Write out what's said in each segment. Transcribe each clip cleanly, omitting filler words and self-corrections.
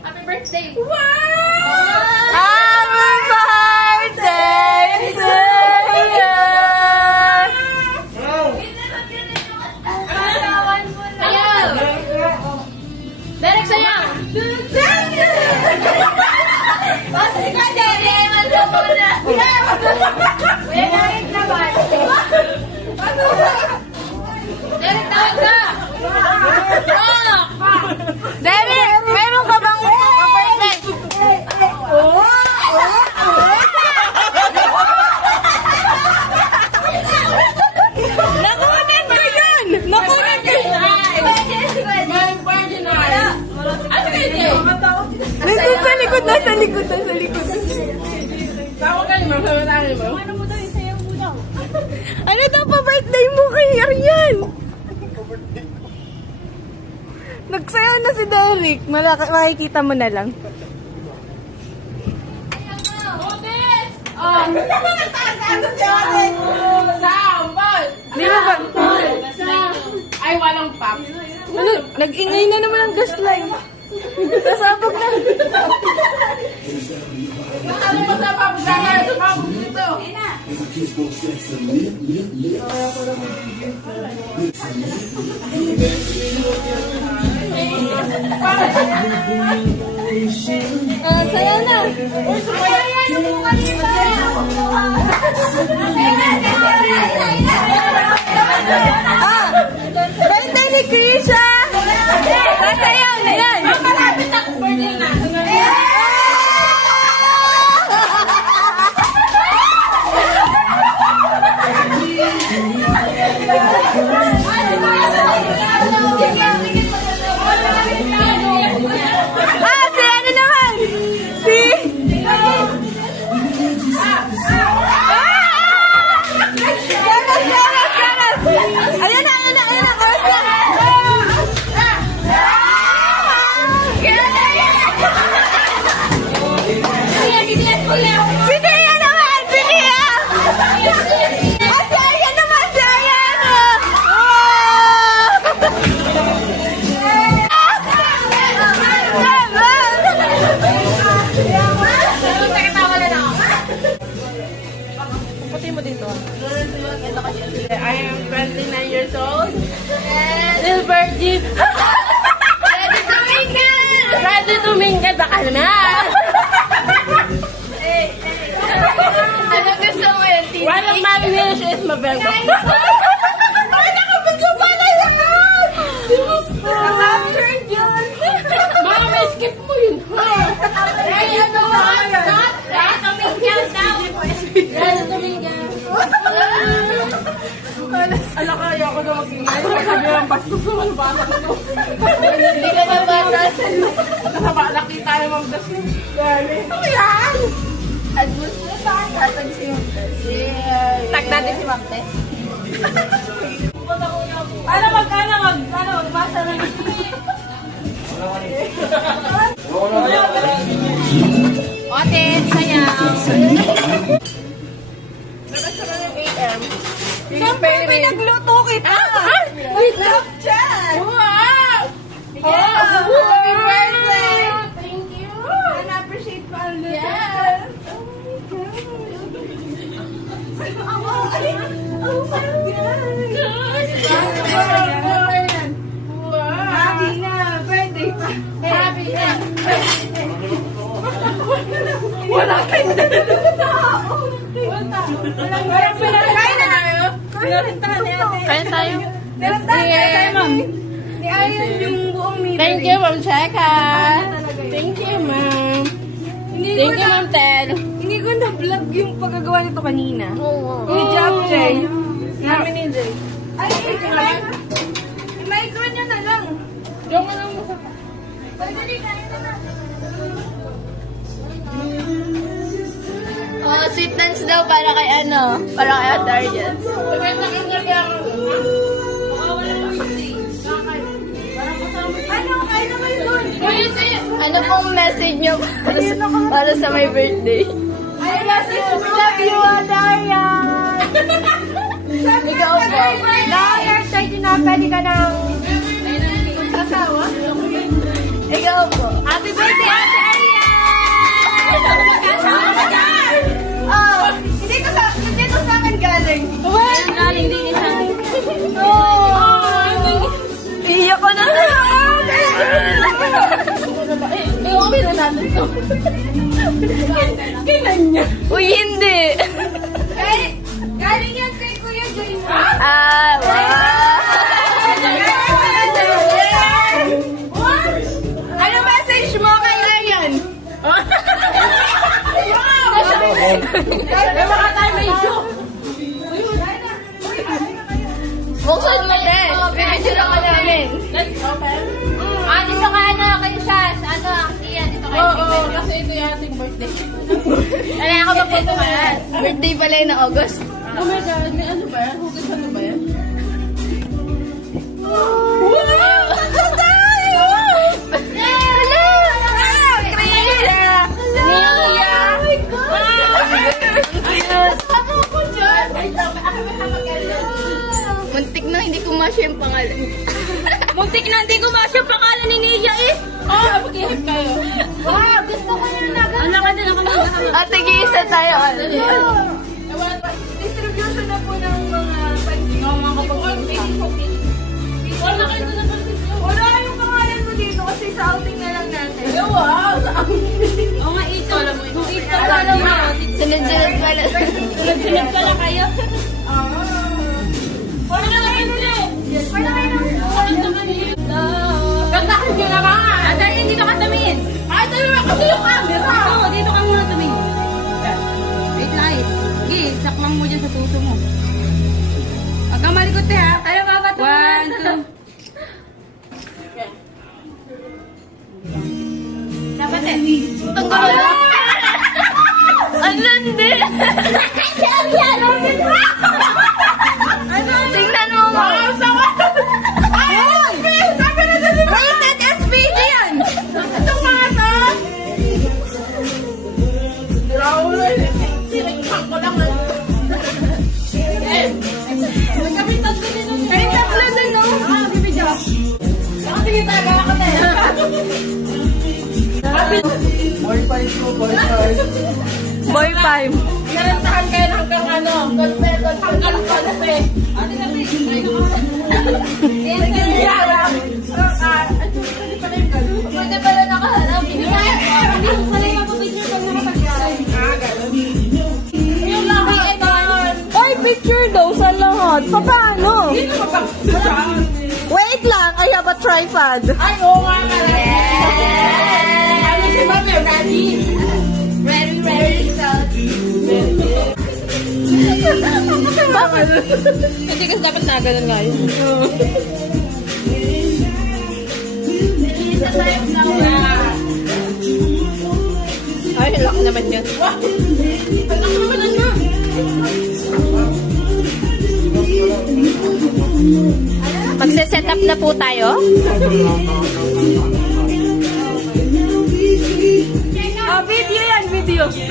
Happy birthday! Wow! Happy birthday to you! Ayaw! Derek, sayang! Basta ka, Derek! Ano mo na? Kuya, Derek naman. Derek, tawag ka! Derek, meron ka bang birthday? Nakunan ko yun! Nakunan ko yun! Ano kayo? Nandun sa likod, nasa likod, nasa likod. Tawag ka naman, sabi mo. Ano daw pa birthday mo kay Arian? Nagsayaw na si Derek. Makikita mo na lang. Sambal! Di ba ba? Ay, walang pop. Ano? Nag-ingay na naman ang gaslight. Nasabog na. Ano mo sa pop? Gagay sa pop dito. Saya na. Birthday ni Krisha! Sasayaw na yan! Malapit na kung birthday na. Si ano naman? Si... Ganas! Ayun na! Oras na! Si Tia naman! Si Tia! Si Ayan naman! Si Ayan! Puti mo dito. I am 29 years old. Little virgin. Ready to mingle! Ready to mingle! Baka na! Ano gusto mo yun, Titi? One of my wish is mabelba. Ay, nakabigyo pala yan! Nakaptured yun! Mama, may skip mo yun. Ay, ano ba? Stop! Tuminggal daw! Ready to mingle. Ala, kaya ako na mag-ingay. Sabi lang, bastos naman ba ako? Hindi ka na batas. Kasama, nakita yung mga gastos. Dali. Ano yan? Advance mo sa akin. Tatag si Mamtes. Tag natin si Mamtes. Basa na lang. Ote, sayaw. Nakasama yung AM. Siyempre, pinagluto kita. Good job, Chan! Wow! Happy birthday! Thank you! And appreciate pa ang luto. Yes! Oh my God! Happy na! Birthday pa! Happy na! Wala kayo na Kain na tayo! Kain tayo! Kaya tayo. Meron tayo, ma'am. Di ayaw yung buong meeting. Thank you, Ma'am Cheka! Thank you, Ma'am! Thank you, Ma'am Ted! Hindi ko na-vlog yung paggagawa nito kanina. Oo. Good job, Jay. Namin ni Jay. Ay, i-micro niya na lang. Diyan ka lang sa... Pagdali, kain na na. Oh, sweet dance daw para kay ano? Para kay Atarian. Ano, kain na kayo doon. Ano pong message nyo para sa my birthday? Ay, message mo. Love you, Adarian. Ikaw po. Now, 30 na, pwede ka nang... Ikaw po. Happy Happy birthday, Ate Arian! Hindi to sa akin galing. Galing din sa akin. Iiyak ko na tayo. Okay na natin to. Kailan niya? Uy, hindi. Galing yan kay Kuya Joy. Ah, Ano message mo kay Ryan? May mga tayo may issue. Buksan mo din. Picture ako namin. Let's open. Dito ka kay Shaz. Dito kay Oo, kasi ito yung ating birthday. Ano ako magpunto ka yan? Birthday pala yun na August. Oh my God, may ano ba yan? Hugis ano ba yan? Muntik na hindi ko masya yung pangalan. Muntik na hindi ko masya yung pangalan ni Nia eh. Oh, mag-ihip kayo. Wow, gusto ko yung naga. Ano ka din ako magkakama? At tig-isa tayo. Distribution na po ng mga pansin. Mga kapag-ihip. Wala kayo na napansin nyo. Wala yung pangalan mo dito kasi sa outing na lang natin. Wow, sa akin. Oo nga, ito. Ito Sunod-sunod pala. Sunod ka lang kayo. Wala na kayo ulit. Wala kayo Kantahan nyo na ka nga. Dahil hindi ka katamin. Ay, talaga kasi yung camera. Oo, dito ka muna tumingin. Wait lang eh. Sige, saklang mo dyan sa suso mo. Huwag kang malikot eh ha. Tayo kakatunan. 1, 2. Dapat eh. Tungkol. Ang landi. Tingnan mo mo. Rated SPG yan! Itong mga to. Sinigpang ko lang. May kami tatlo din nun. Ay, tatlo din no? Bibidyo. Sige, taga ako na yan. Boy 5. Garantahan kayo hanggang ano, hanggang konpe. Pwede pala nakaharap. Hindi ko pala yung picture pag nakapag-aral. Yung laki, ito. Oy, picture daw sa lahat. Paano? Wait lang, I have a tripod. Ay, oo nga nga. Ano si Mami? Ready? Ready. Bakit? Hindi kasi dapat na ganun nga yun. Isa tayo flower. Ay, lock naman yun. Anak naman ano? Magse-set up na po tayo. Video yan, video. Dito.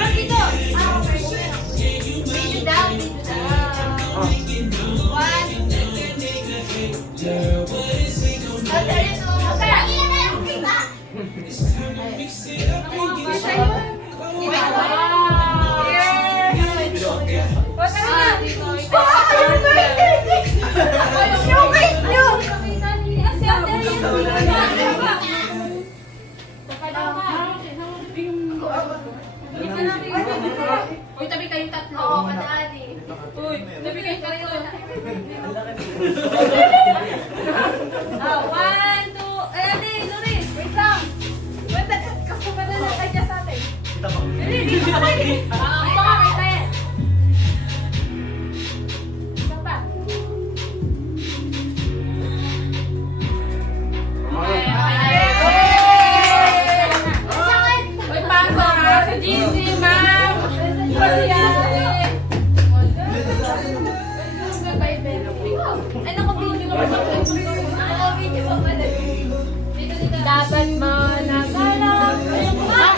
Video down. One. Okay, ito. Uy, tabi kayong tatlo. Oo, madali. Uy, tabi kayong tatlo. 1, 2. Ready, Luris. Wait lang. Wait, kasi pa na kanya sa atin. Dito ka kayo. Dito ka kayo. Isa pa. Uy, pasok ha. Sa GC, ma'am. Ay, naka-video ka pa. Naka-video ka pala. Dapat managalang.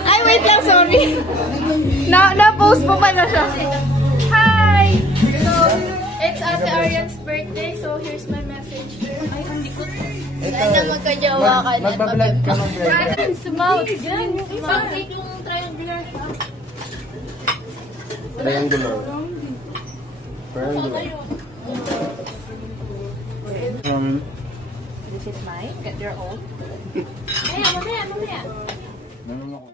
Ay, wait lang, sorry. Na-post mo pala siya. Hi! So, it's Ate Arian's birthday, so here's my message. Ay, ang likot. Sana magkajawa ka na. Magbablog ka mag-vlog. Sumouth. Yan, Isang cake yung triangular siya. Triangular. Triangular. This is mine. Get your own. Mamaya. Meron ako.